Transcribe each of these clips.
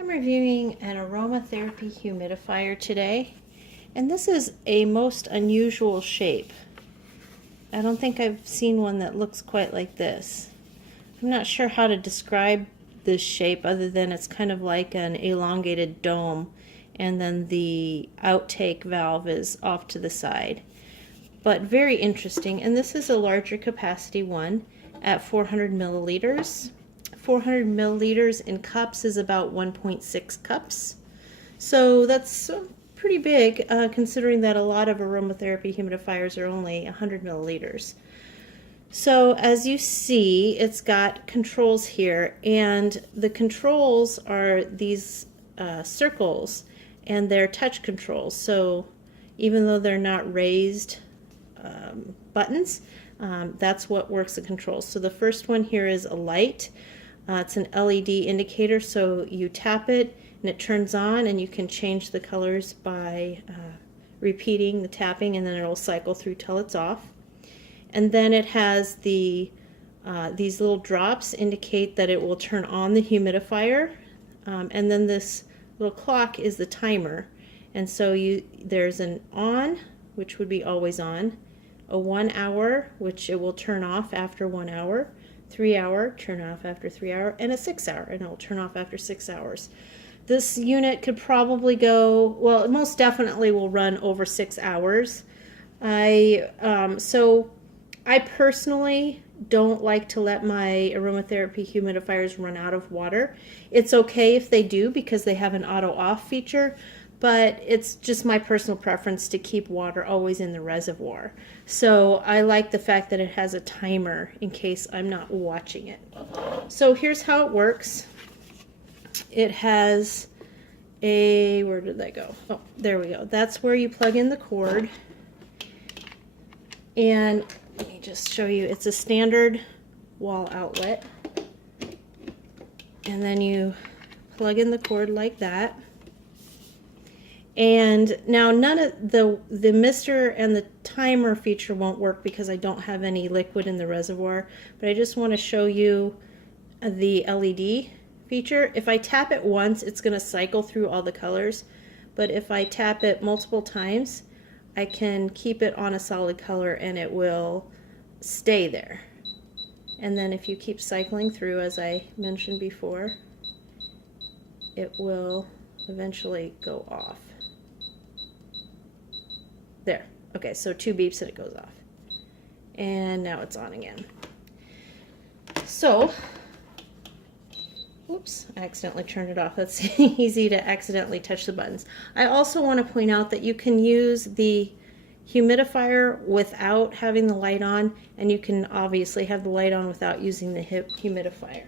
I'm reviewing an aromatherapy humidifier today, and this is a most unusual shape. I don't think I've seen one that looks quite like this. I'm not sure how to describe this shape other than it's kind of like an elongated dome, and then the outtake valve is off to the side. But very interesting, and this is a larger capacity one at 400 milliliters. 400 milliliters in cups is about 1.6 cups. So that's pretty big considering that a lot of aromatherapy humidifiers are only 100 milliliters. So as you see, it's got controls here, and the controls are these circles, and they're touch controls. So even though they're not raised buttons, that's what works the controls. So the first one here is a light. It's an LED indicator, so you tap it and it turns on, and you can change the colors by repeating the tapping, and then it'll cycle through till it's off. And then it has these little drops indicate that it will turn on the humidifier, and then this little clock is the timer. And so there's an on, which would be always on, a 1 hour, which it will turn off after 1 hour, 3 hour, turn off after 3 hour, and a 6 hour, and it will turn off after 6 hours. This unit could probably go, well, it most definitely will run over 6 hours. So I personally don't like to let my aromatherapy humidifiers run out of water. It's okay if they do because they have an auto off feature, but it's just my personal preference to keep water always in the reservoir. So I like the fact that it has a timer in case I'm not watching it. So here's how it works. It has a, where did that go? Oh, there we go. That's where you plug in the cord. And let me just show you, it's a standard wall outlet. And then you plug in the cord like that. And now none of the mister and the timer feature won't work because I don't have any liquid in the reservoir, but I just want to show you the LED feature. If I tap it once, it's going to cycle through all the colors, but if I tap it multiple times, I can keep it on a solid color and it will stay there. And then if you keep cycling through, as I mentioned before, it will eventually go off. There. Okay, so 2 beeps and it goes off. And now it's on again. So, oops, I accidentally turned it off. That's easy to accidentally touch the buttons. I also want to point out that you can use the humidifier without having the light on, and you can obviously have the light on without using the humidifier.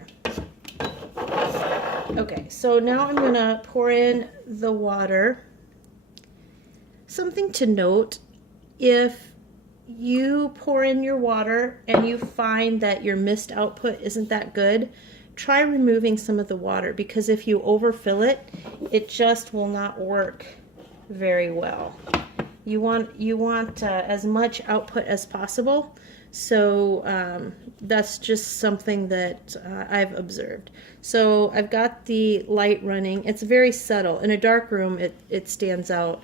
Okay, so now I'm going to pour in the water. Something to note, if you pour in your water and you find that your mist output isn't that good, try removing some of the water, because if you overfill it, it just will not work very well. You want as much output as possible, so that's just something that I've observed. So I've got the light running. It's very subtle. In a dark room it stands out,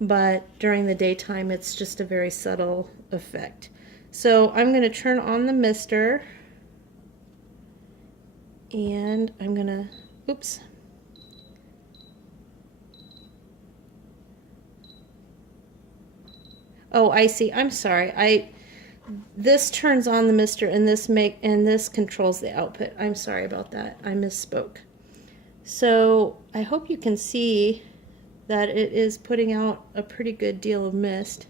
but during the daytime it's just a very subtle effect. So I'm going to turn on the mister, and I'm going to, oops. Oh, I see. I'm sorry. This turns on the mister, and this controls the output. I'm sorry about that. I misspoke. So I hope you can see that it is putting out a pretty good deal of mist.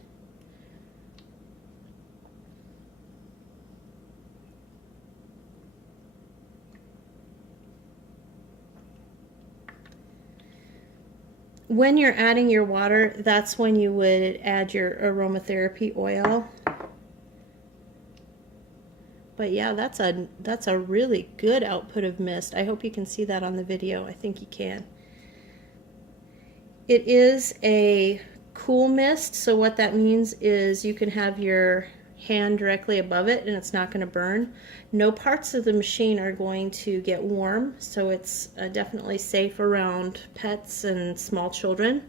When you're adding your water, that's when you would add your aromatherapy oil. But yeah, that's a really good output of mist. I hope you can see that on the video. I think you can. It is a cool mist, so what that means is you can have your hand directly above it and it's not going to burn. No parts of the machine are going to get warm, so it's definitely safe around pets and small children.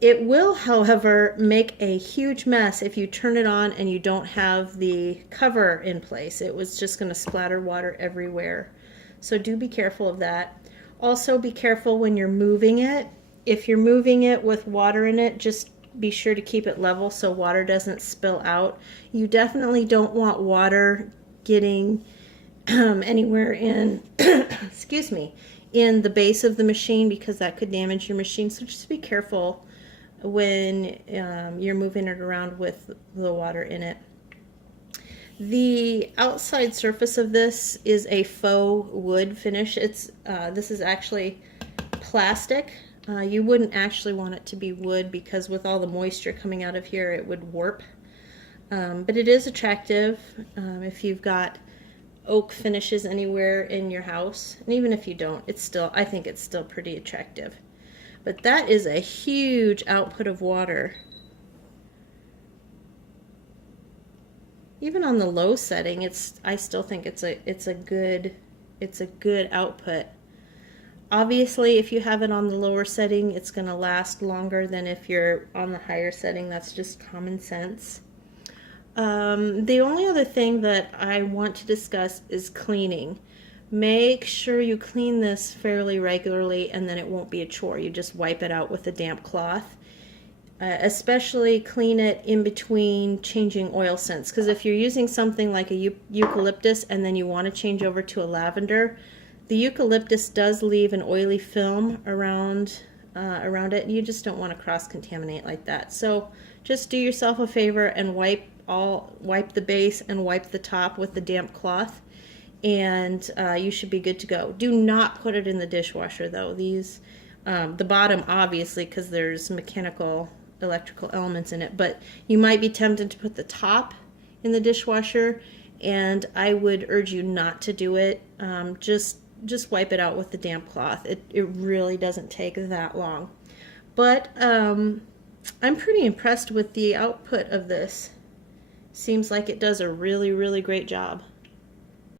It will, however, make a huge mess if you turn it on and you don't have the cover in place. It was just going to splatter water everywhere. So do be careful of that. Also be careful when you're moving it. If you're moving it with water in it, just be sure to keep it level so water doesn't spill out. You definitely don't want water getting anywhere in, excuse me, in the base of the machine, because that could damage your machine. So just be careful when you're moving it around with the water in it. The outside surface of this is a faux wood finish. This is actually plastic. You wouldn't actually want it to be wood because with all the moisture coming out of here it would warp. But it is attractive if you've got oak finishes anywhere in your house. And even if you don't, I think it's still pretty attractive. But that is a huge output of water. Even on the low setting, I still think it's a good output. Obviously, if you have it on the lower setting, it's going to last longer than if you're on the higher setting. That's just common sense. The only other thing that I want to discuss is cleaning. Make sure you clean this fairly regularly, and then it won't be a chore. You just wipe it out with a damp cloth. Especially clean it in between changing oil scents, because if you're using something like a eucalyptus and then you want to change over to a lavender, the eucalyptus does leave an oily film around it, and you just don't want to cross-contaminate like that. So just do yourself a favor and wipe the base and wipe the top with the damp cloth, and you should be good to go. Do not put it in the dishwasher though. The bottom obviously, because there's electrical elements in it, but you might be tempted to put the top in the dishwasher, and I would urge you not to do it. Just wipe it out with the damp cloth. It really doesn't take that long. But I'm pretty impressed with the output of this. Seems like it does a really, really great job.